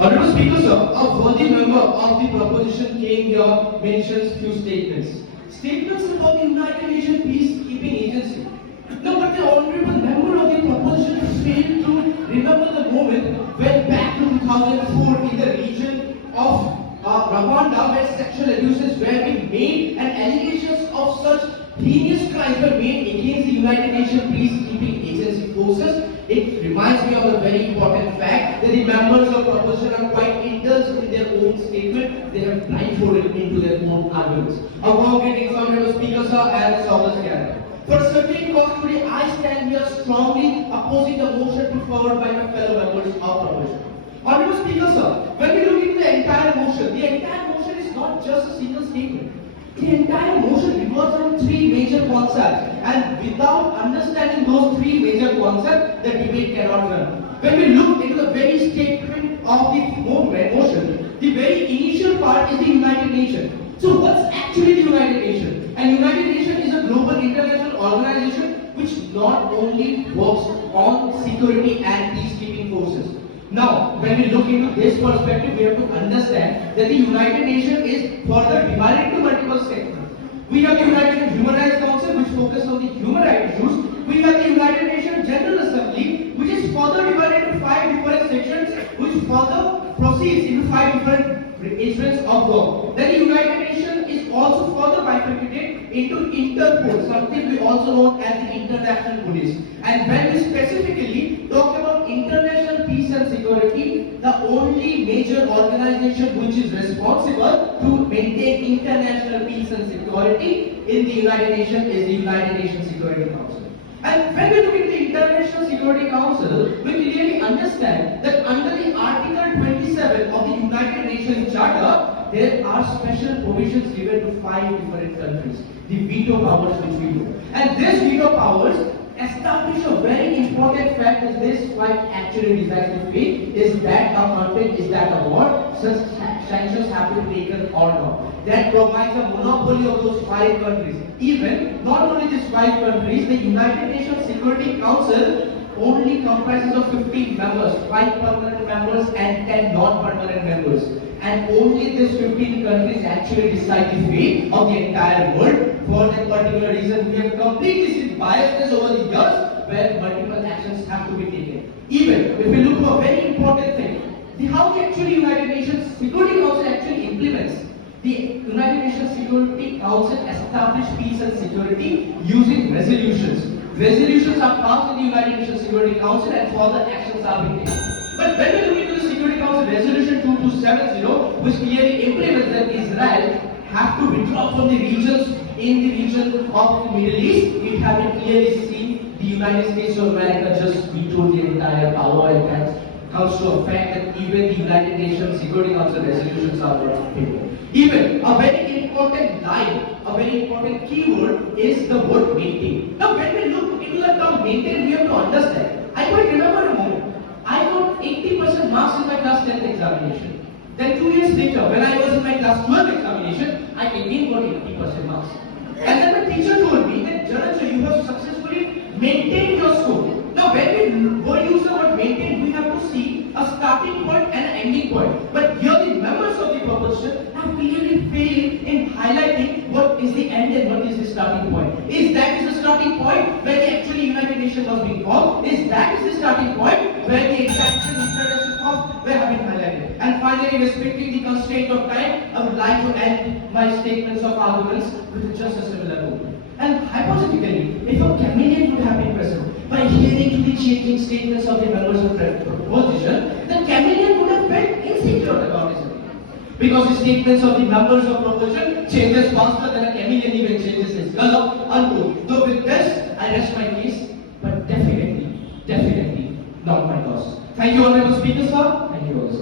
Honorable Speaker, sir, a worthy member of the proposition came here mentions few statements. Statements about the United Nations Peacekeeping Agency. No, but the honorable member of the proposition failed to remember the moment when back to 2004 in the region of Rwanda, where sexual abuses were being made and allegations of such heinous crimes were made against the United Nations Peacekeeping Agency forces. It reminds me of a very important fact that the members of proposition are quite indulged in their own statement. They have blindfolded into their own arguments. A warm greetings, honorable speakers, sir, and the August gathering. For certain cause today, I stand here strongly opposing the motion put forward by my fellow members of proposition. Honorable Speaker, sir, when we look into the entire motion is not just a single statement. The entire motion revolves around three major concepts, and without understanding those three major concepts, the debate cannot run. When we look into the very statement of the motion, the very initial part is the United Nations. So what's actually the United Nations? And United Nations is a global international organization which not only works on security and peacekeeping forces. Now, when we look into this perspective, we have to understand that the United Nations is further divided into multiple sectors. We have the United Nations Human Rights Council, which focuses on the human rights issues. We have the United Nations General Assembly, which is further divided into 5 different sections, which further proceeds into 5 different instruments of work. Then the United Nations is also further bifurcated into Interpol, something we also know as the International Police. And when we specifically talk about international peace and security, the only major organization which is responsible to maintain international peace and security in the United Nations is the United Nations Security Council. And when we look at the International Security Council, we clearly understand that under the Article 27 of the United Nations Charter, there are special provisions given to 5 different countries, the veto powers which we do. And these veto powers establish a very important fact that this fight actually resides with faith is that a conflict, is that a war, such sanctions have to be taken or not. That provides a monopoly of those 5 countries. Even, not only these 5 countries, the United Nations Security Council only comprises of 15 members, 5 permanent members and 10 non-permanent members. And only these 15 countries actually decide the fate of the entire world. For that particular reason, we have completely seen biasness over the years where multiple actions have to be taken. Even if we look for a very important thing, how the actually United Nations Security Council actually implements. The United Nations Security Council established peace and security using resolutions. Resolutions are passed in the United Nations Security Council and further actions are being taken. But when we look into the Security Council Resolution 2270, which clearly implements that Israel have to withdraw from the regions in the region of the Middle East, we have been clearly seen the United States of America just vetoed the entire power, and that comes to a fact that even the United Nations Security Council resolutions are not taken. Even a very important line, a very important keyword is the word maintain. Now, when we look into the term maintain, we have to understand. I quite remember a moment. I got 80% marks in my class 10th examination. Then 2 years later, when I was in my class 12th examination, I again got 80% marks. And then my teacher told me that, Jananja, you have successfully maintained your score. Now, when we use the word maintain, we have to see a starting point and an ending point. But here, the members of the proposition have clearly failed in highlighting what is the end and what is the starting point. Is that the starting point where the actually United Nations was being formed? Is that the starting point where the exact international forms were having highlighted? And finally, respecting the constraint of time, I would like to end my statements of arguments with just a similar note. And hypothetically, if a chameleon would have been present, by hearing to the changing statements of the members of the proposition, the chameleon would have felt insecure about his opinion. Because the statements of the members of proposition changes faster than a chameleon even changes his color, unquote. So with this, I rest my case, but definitely not my cause. Thank you, Honorable Speaker, sir. Thank you, all this